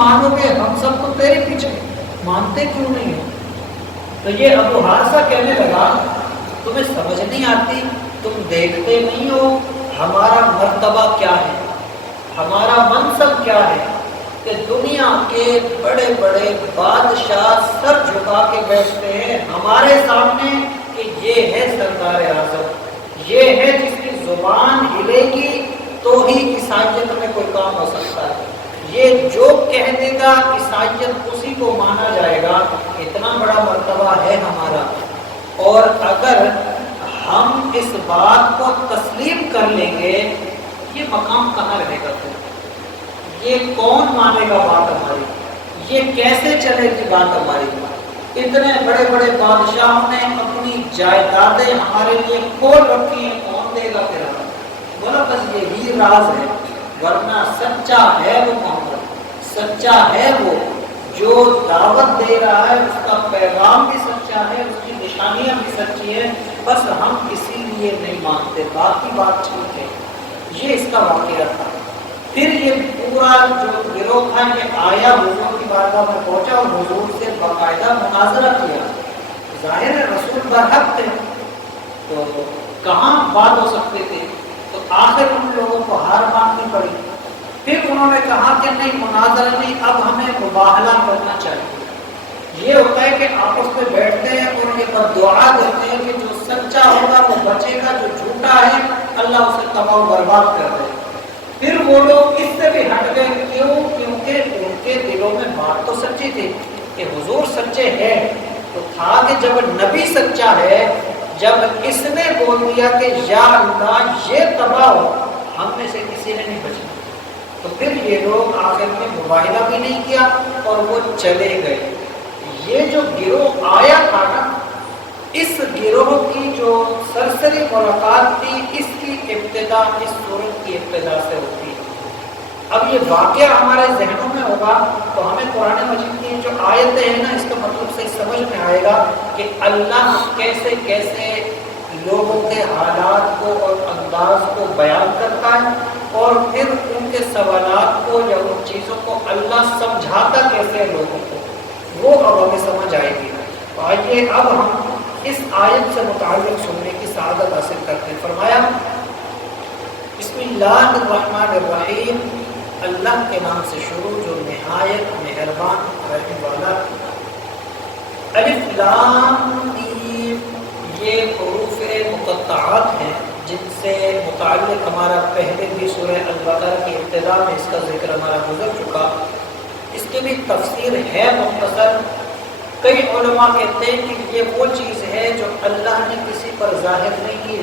مانو گے ہم سب تو تیرے پیچھے، مانتے کیوں نہیں ہو؟ تو یہ ابو حارثہ کہنے لگا تمہیں سمجھ نہیں آتی، تم دیکھتے نہیں ہو ہمارا مرتبہ کیا ہے، ہمارا منصب کیا ہے، کہ دنیا کے بڑے بڑے بادشاہ سر جھکا کے بیٹھتے ہیں ہمارے سامنے کہ یہ ہے سردار اعظم، یہ ہے جس کی زبان ہلے گی تو ہی عیسائیت میں کوئی کام ہو سکتا ہے، یہ جو کہہ دے گا عیسائیت اسی کو مانا جائے گا، اتنا بڑا مرتبہ ہے ہمارا۔ اور اگر ہم اس بات کو تسلیم کر لیں گے یہ مقام کہاں رہے گا پھر؟ یہ کون مانے گا بات ہماری؟ یہ کیسے چلے گی بات ہماری؟ اتنے بڑے بڑے بادشاہوں نے اپنی جائیدادیں ہمارے لیے کھول رکھی ہیں، کون دے گا پھر ہمیں؟ بولا بس یہی راز ہے، ورنہ سچا ہے وہ محمد، سچا ہے وہ جو دعوت دے رہا ہے، اس کا پیغام بھی سچا ہے، اس کی نشانیاں بھی سچی ہیں، بس ہم اسی لیے نہیں مانتے، باقی بات ٹھیک ہے۔ یہ اس کا واقعہ تھا۔ پھر یہ پورا جو گروہ تھا یہ آیا حضور کی بارگاہ میں پہنچا اور حضور سے باقاعدہ مناظرہ کیا۔ ظاہر ہے رسول برحق تھے تو کہاں بات ہو سکتے تھے، تو آخر ان لوگوں کو ہار ماننی پڑی۔ پھر انہوں نے کہا کہ نہیں مناظرہ نہیں، اب ہمیں مباہلہ کرنا چاہیے۔ یہ ہوتا ہے کہ آپس میں بیٹھتے ہیں اور یہ بددعا دیتے ہیں کہ جو سچا ہوگا وہ بچے گا، جو جھوٹا ہے اللہ اسے تباہ و برباد کر دے۔ پھر وہ لوگ اس سے بھی ہٹ گئے، کیوں؟ کیونکہ ان کے دلوں میں بات تو سچی تھی کہ حضور سچے ہیں، تو تھا کہ جب نبی سچا ہے، جب اس نے بول دیا کہ یا اللہ یہ تباہ ہو، ہم میں سے کسی نے نہیں بچنا، تو پھر یہ لوگ آخر میں مباہلہ بھی نہیں کیا اور وہ چلے گئے۔ یہ جو گروہ آیا تھا نا، اس گروہ کی جو سرسری ملاقات تھی، اس کی ابتدا اس سورت کی ابتدا سے ہوتی ہے۔ اب یہ واقعہ ہمارے ذہنوں میں ہوگا تو ہمیں قرآن مجید کی جو آیتیں ہیں نا، اس کا مطلب سے سمجھ میں آئے گا کہ اللہ کیسے کیسے لوگوں کے حالات کو اور انداز کو بیان کرتا ہے، اور پھر ان کے سوالات کو یا ان چیزوں کو اللہ سمجھاتا کیسے ہے لوگوں کو، وہ اب ہمیں سمجھ آئے گی۔ تو آئیے اب ہم اس آیت سے متعلق سننے کی سعادت حاصل کرتے ہیں۔ فرمایا بسم اللہ الرحمن الرحیم، اللہ کے نام سے شروع جو نہایت مہربان رحم والا۔ الف لام میم، یہ حروف مقطعات ہیں جن سے متعلق ہمارا پہلے بھی سورہ البقرہ کی ابتدا میں اس کا ذکر ہمارا گزر چکا۔ اس کی بھی تفسیر ہے مختصر۔ کئی علماء کہتے ہیں کہ یہ وہ چیز ہے جو اللہ نے کسی پر ظاہر نہیں کی،